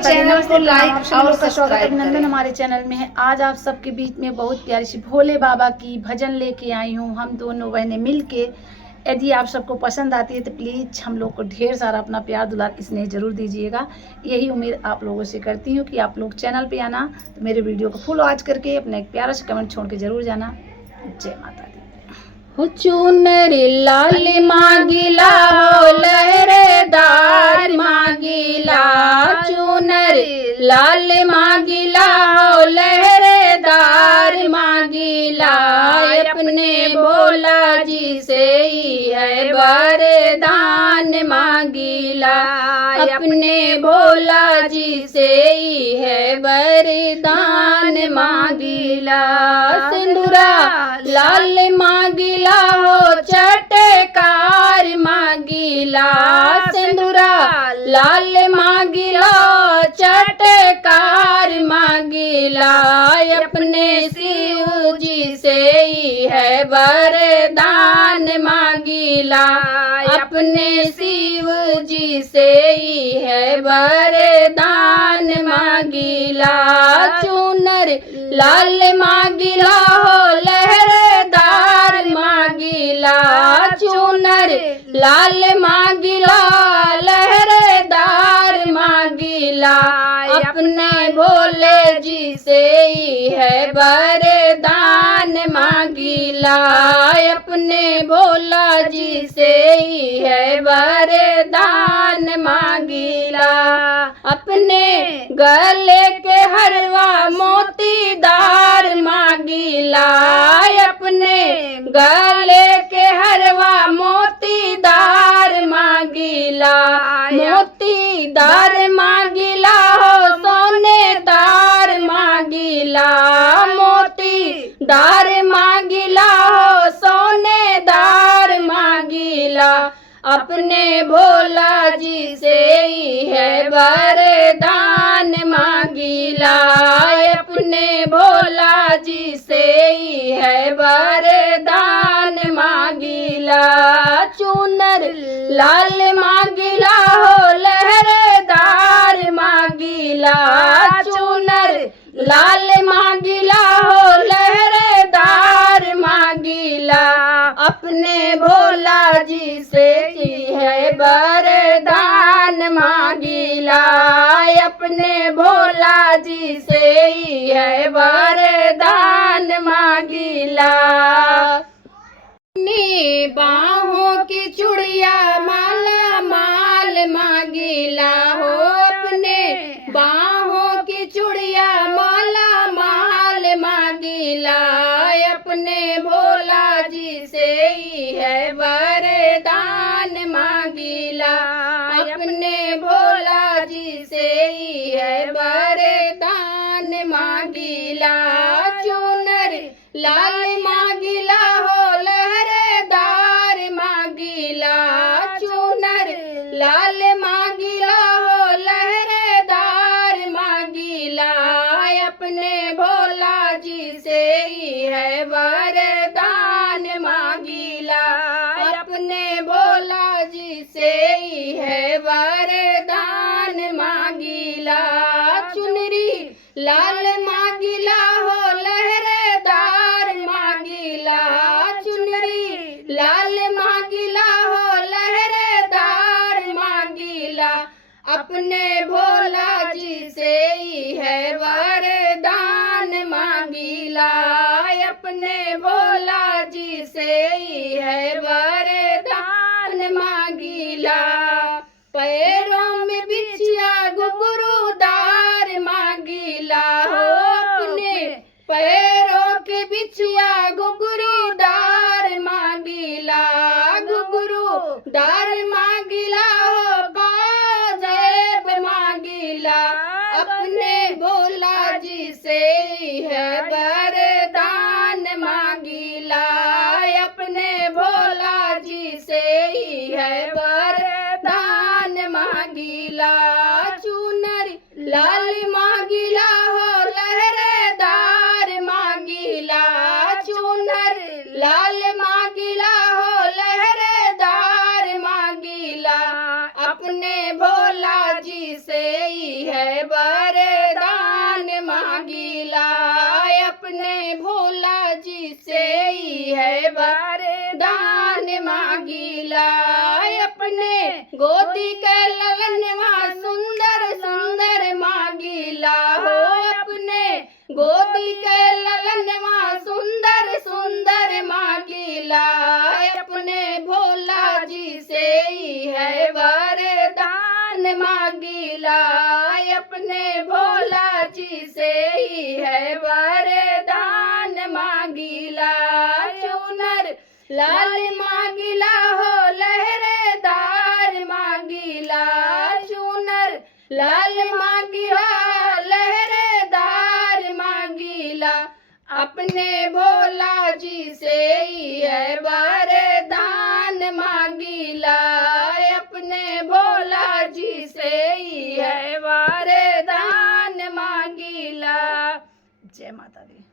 चैनल को लाइक और स्वागत सब्सक्राइब अभिनंदन करें। हमारे चैनल में है। आज आप सबके बीच में बहुत प्यारी सी भोले बाबा की भजन लेके आई हूँ। हम दोनों बहनें मिलके। यदि आप सबको पसंद आती है तो प्लीज़ हम लोग को ढेर सारा अपना प्यार दुलार स्नेह जरूर दीजिएगा। यही उम्मीद आप लोगों से करती हूँ कि आप लोग चैनल पे आना तो मेरे वीडियो को फुल वॉच करके अपना एक प्यारा सा कमेंट छोड़ के जरूर जाना। जय माता दी। हो चुनर लाल मांगिला हो लहरेदार मांगिला, चुनर लाल मांगिला हो लहरेदार मांगिला, अपने भोला जी से ही है वरदान मांगिला, अपने भोला जी से ही है वरदान मांगिला। सिंदूरा लाल मांगिला हो चटकार मांगिला, सिंदूरा लाल मांगिला चटकार मांगिला, अपने शिव जी से ही है वरदान मांगिला, अपने शिव जी से ही है वरदान मांगिला। चुनर लाल मांगिला हो लहरेदार मांगिला, चुनर लाल मांगिला लहरेदार मांगिला, अपने भोले जी से ही है वरदान मांगिला, अपने भोला जी से ही है वरदान मांगिला। अपने गले के हरवा मोतीदार मांगिला, अपने गले के हरवा मोतीदार मांगिला, मोतीदार मांगिला हो सोनेदार मांगिला, मोतीदार मांगिला हो सोनेदार मांगिला, अपने भोला जी से ही है वरदान मांगिला, अपने भोला जी से ही है वरदान मांगिला। चुनर लाल मांगिला हो लहरेदार मांगिला, चुनर लाल मांगिला हो लहरेदार मांगिला, अपने भोला जी से ही है वरदान मांगिला, अपने भोला जी से ही है वरदान मांगिला। अपनी बाहों की चूड़िया माला माल मांगिला हो, अपने बाहों की चूड़िया माला माल मांगिला, अपने भोला जी से ही है वरदान मांगिला, अपने भोला जी से ही है वरदान मांगिला। चुनर लाल मांगिला हो लहरेदार मांगिला, चुनर लाल मांगिला हो लहरेदार मांगिला, अपने भोला जी से ही है वरदान मांगिला, अपने भोला जी से ही है वरदान मांगिला। चुनरी लाल मांगिला हो लहरेदार मांगिला, चुनरी लाल मांगिला हो लहरेदार मांगिला, अपने भोला जी से ही है वरदान मांगिला, अपने भोला जी से ही है वरदान मांगिला। पैरों में बिछिया घुंघरूदार मांगिला हो, अपने पैरों के बिछिया घुंघरूदार मांगिला, घुंघरूदार मांगिला हो पाजेब मांगिला, अपने भोला जी से ही है वरदान मांगिला, अपने भोला जी से ही है वरदान मांगिला। चुनर लाल मांगिला हो लहरेदार मांगिला, चुनर लाल मांगिला हो लहरेदार मांगिला, अपने भोला जी से ही है वरदान मांगीला, अपने भोला जी से ही है वरदान मांगीला। अपने गोदी के ललनवा सुंदर सुंदर मांगीला हो, अपने गोदी के ललनवा सुंदर सुंदर मांगीला, अपने भोला जी से ही है वरदान मांगीला, अपने भोला जी से ही है वरदान मांगीला। चुनर लाल मांगीला हो लहरेदार मांगीला, चुनर लाल मांगीला लहरेदार मांगीला, अपने भोला जी से ही है वरदान मांगीला, अपने भोला जी से ही है वरदान मांगीला। जय माता दी।